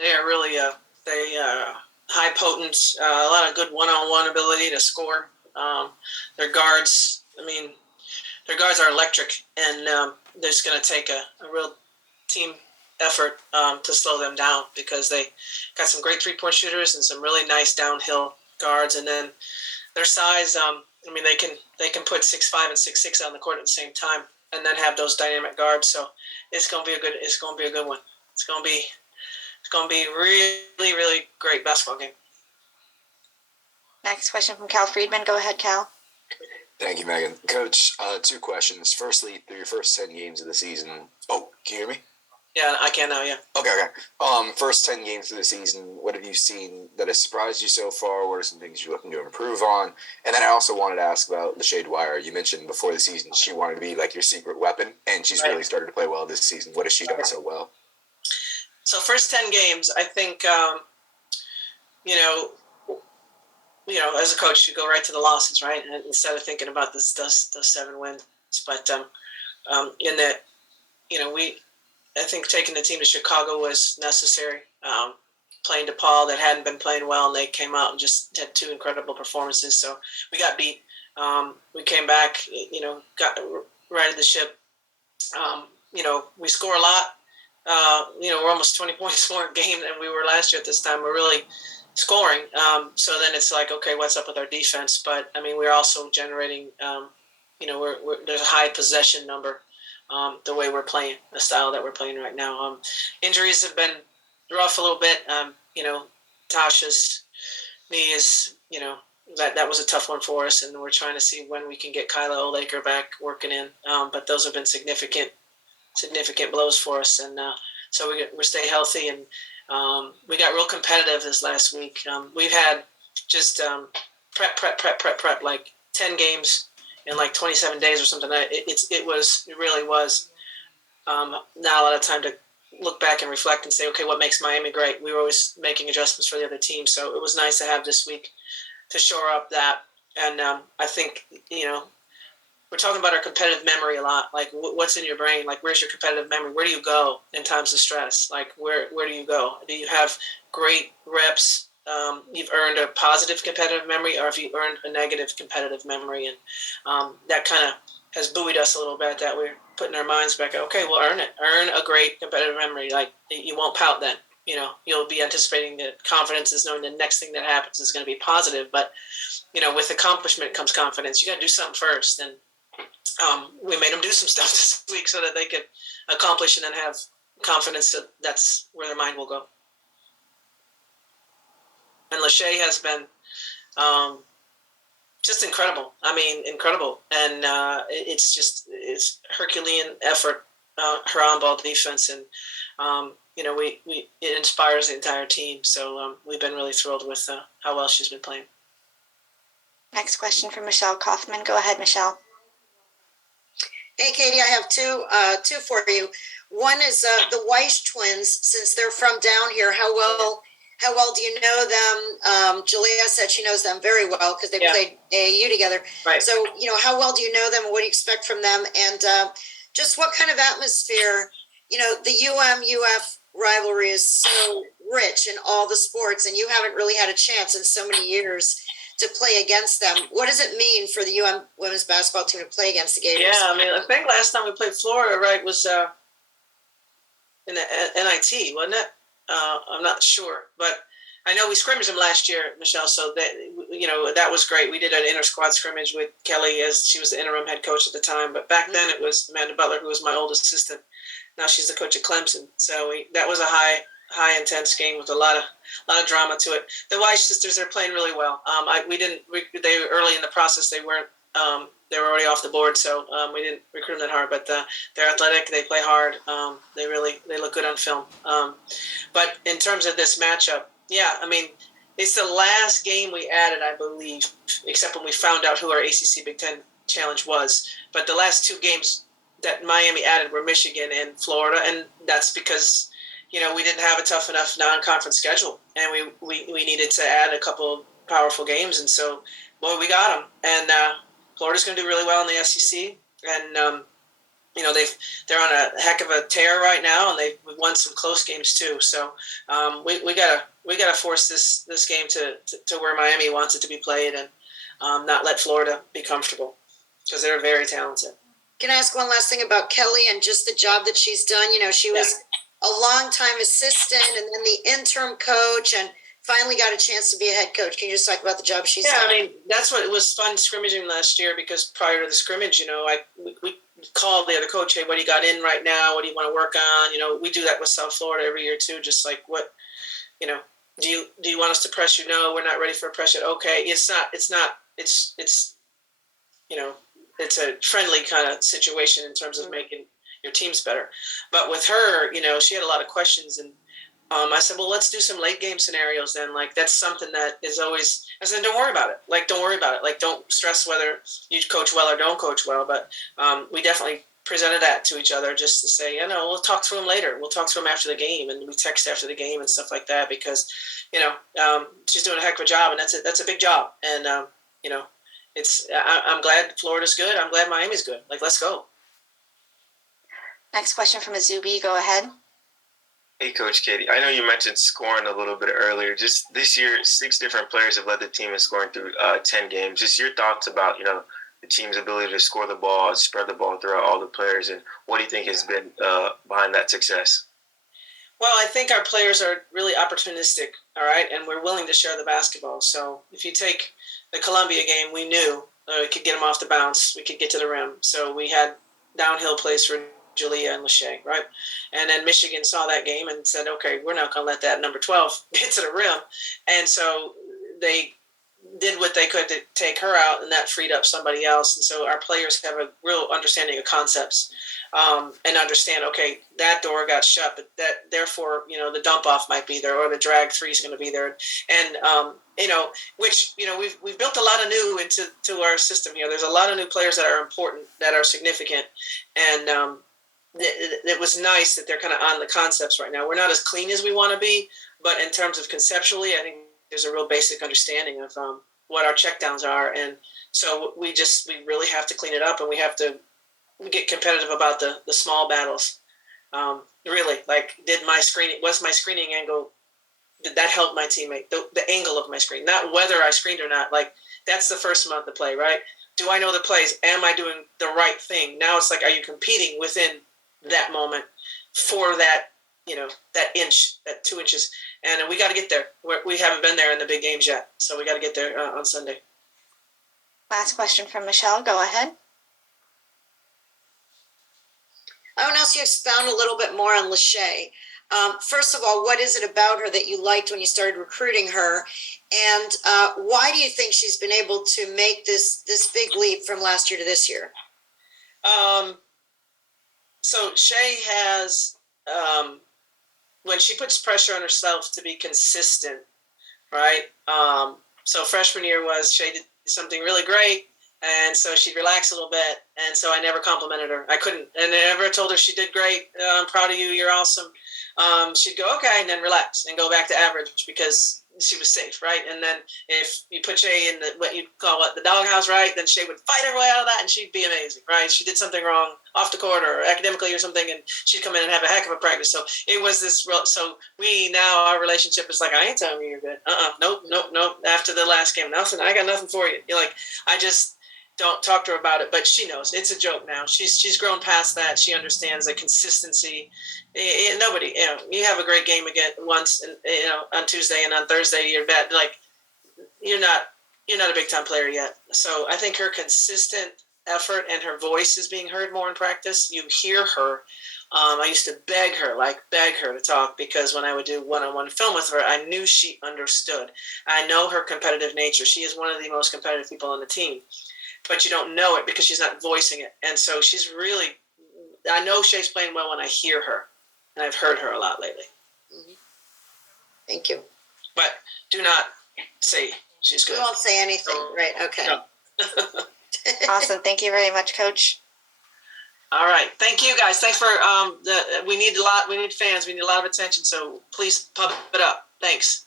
They are really high potent, a lot of good one-on-one ability to score. Their guards, their guards are electric, and they're just going to take a real team effort to slow them down because they got some great three-point shooters and some really nice downhill guards, and then their size. They can put 6'5" and 6'6" on the court at the same time, and then have those dynamic guards. So it's going to be a good one. It's going to be really, really great basketball game. Next question from Cal Friedman. Go ahead, Cal. Thank you, Megan. Coach, 2 questions. Firstly, through your first 10 games of the season. Oh, can you hear me? Yeah, I can now, yeah. Okay. First 10 games of the season, what have you seen that has surprised you so far? What are some things you're looking to improve on? And then I also wanted to ask about Lachey Dwyer. You mentioned before the season she wanted to be like your secret weapon, and she's really started to play well this season. What has she done so well? So first 10 games, I think, as a coach, you go right to the losses, right? And instead of thinking about those 7 wins. But I think taking the team to Chicago was necessary. Playing DePaul that hadn't been playing well, and they came out and just had 2 incredible performances. So we got beat. We came back, got righted the ship. We score a lot. We're almost 20 points more a game than we were last year at this time. We're really scoring. So then it's like, okay, what's up with our defense? But, we're also generating, there's a high possession number. The way we're playing, the style that we're playing right now. Injuries have been rough a little bit. Tasha's knee is, that was a tough one for us, and we're trying to see when we can get Kyla Olaker back working in. But those have been significant blows for us, and so we stay healthy, and we got real competitive this last week. We've had just prep, like 10 games in like 27 days or something. It really was not a lot of time to look back and reflect and say, okay, what makes Miami great? We were always making adjustments for the other team, so it was nice to have this week to shore up that. And I think, we're talking about our competitive memory a lot. Like, what's in your brain? Like, where's your competitive memory? Where do you go in times of stress? Like, where do you go? Do you have great reps? You've earned a positive competitive memory, or have you earned a negative competitive memory? And that kind of has buoyed us a little bit, that we're putting our minds back. Okay, we'll earn it. Earn a great competitive memory. Like, you won't pout then. You'll be anticipating that confidence is knowing the next thing that happens is going to be positive. But, with accomplishment comes confidence. You got to do something first. And we made them do some stuff this week so that they could accomplish and then have confidence that that's where their mind will go. And Lachey has been just incredible. Incredible. And it's Herculean effort, her on-ball defense. And, it inspires the entire team. So we've been really thrilled with how well she's been playing. Next question from Michelle Kaufman. Go ahead, Michelle. Hey, Katie, I have two for you. One is the Weiss twins, since they're from down here. How well do you know them? Julia said she knows them very well because they played AAU together. Right. So, how well do you know them, and what do you expect from them? And just what kind of atmosphere, the UM-UF rivalry is so rich in all the sports, and you haven't really had a chance in so many years to play against them. What does it mean for the UM women's basketball team to play against the Gators? Yeah, I think last time we played Florida, right, was in the NIT, wasn't it? I'm not sure, but I know we scrimmaged them last year, Michelle. So that was great. We did an inter-squad scrimmage with Kelly, as she was the interim head coach at the time. But back then it was Amanda Butler, who was my old assistant. Now she's the coach at Clemson. So that was a high intense game with a lot of drama to it. The Weiss sisters are playing really well. They were early in the process. They were already off the board, so we didn't recruit them that hard. But they're athletic. They play hard. They look good on film. But in terms of this matchup, it's the last game we added, I believe, except when we found out who our ACC Big Ten Challenge was. But the last 2 games that Miami added were Michigan and Florida, and that's because we didn't have a tough enough non-conference schedule, and we needed to add a couple of powerful games, and so, boy, we got them. And Florida's going to do really well in the SEC, and they're on a heck of a tear right now, and they've won some close games too. So we gotta force this game to where Miami wants it to be played, and not let Florida be comfortable, because they're very talented. Can I ask one last thing about Kelly and just the job that she's done? She was a long-time assistant and then the interim coach, and finally got a chance to be a head coach. Can you just talk about the job she's done? I mean, that's what it was fun scrimmaging last year, because prior to the scrimmage, we called the other coach, hey, what do you got in right now? What do you want to work on? We do that with South Florida every year too. Just like, what, do you want us to press you? No, we're not ready for a press yet. Okay. It's a friendly kind of situation in terms of making your teams better. But with her, she had a lot of questions, and I said, well, let's do some late game scenarios then. Like, that's something that is always, I said, don't worry about it. Like, don't worry about it. Like, don't stress whether you coach well or don't coach well. But we definitely presented that to each other, just to say, we'll talk to him later. We'll talk to him after the game. And we text after the game and stuff like that, because, she's doing a heck of a job, and that's a big job. And, I'm glad Florida's good. I'm glad Miami's good. Like, let's go. Next question from Azubi. Go ahead. Hey, Coach Katie. I know you mentioned scoring a little bit earlier. Just this year, 6 different players have led the team in scoring through 10 games. Just your thoughts about, the team's ability to score the ball, spread the ball throughout all the players, and what do you think has been behind that success? Well, I think our players are really opportunistic, all right, and we're willing to share the basketball. So if you take the Columbia game, we knew we could get them off the bounce. We could get to the rim. So we had downhill plays for Julia and Lachey, right? And then Michigan saw that game and said, okay, we're not going to let that number 12 get to the rim. And so they did what they could to take her out, and that freed up somebody else. And so our players have a real understanding of concepts, and understand, okay, that door got shut, but that therefore, the dump off might be there, or the drag 3 is going to be there. And, we've built a lot of new into our system here. There's a lot of new players that are important, that are significant. And, it was nice that they're kind of on the concepts right now. We're not as clean as we want to be, but in terms of conceptually, I think there's a real basic understanding of what our checkdowns are. And so we really have to clean it up, and we have to get competitive about the small battles. Really, like, was my screening angle, did that help my teammate? The angle of my screen, not whether I screened or not. Like, that's the first month of play, right? Do I know the plays? Am I doing the right thing? Now it's like, are you competing within that moment for that, that inch, that 2 inches? And we got to get there. We haven't been there in the big games yet, so we got to get there on Sunday. Last question from Michelle. Go ahead. I want to ask you to expound a little bit more on Lachey. First of all, what is it about her that you liked when you started recruiting her? And why do you think she's been able to make this big leap from last year to this year? So Shay has, when she puts pressure on herself to be consistent, right? So freshman year was Shay did something really great, and so she'd relax a little bit, and so I never complimented her. I couldn't, and I never told her she did great. I'm proud of you. You're awesome. She'd go, okay, and then relax and go back to average, because she was safe, right? And then if you put Shay in what you call the doghouse, right, then Shay would fight her way out of that, and she'd be amazing, right? She did something wrong off the court or academically or something, and she'd come in and have a heck of a practice. So it was this real, so our relationship is like, I ain't telling you you're good. Nope. After the last game, nothing. I got nothing for you. You're like, I just don't talk to her about it, but she knows it's a joke now. She's grown past that. She understands the consistency. Nobody, you have a great game again once, and on Tuesday, and on Thursday you're bad. Like, you're not a big time player yet. So I think her consistent effort and her voice is being heard more in practice. You hear her. I used to beg her to talk, because when I would do one-on-one film with her, I knew she understood. I know her competitive nature. She is one of the most competitive people on the team, but you don't know it because she's not voicing it. And so she's really, I know Shay's playing well when I hear her, and I've heard her a lot lately. Mm-hmm. Thank you. But do not say she's good. We won't say anything, right? Okay. No. Awesome. Thank you very much, Coach. All right. Thank you, guys. Thanks for we need fans. We need a lot of attention. So please pump it up. Thanks.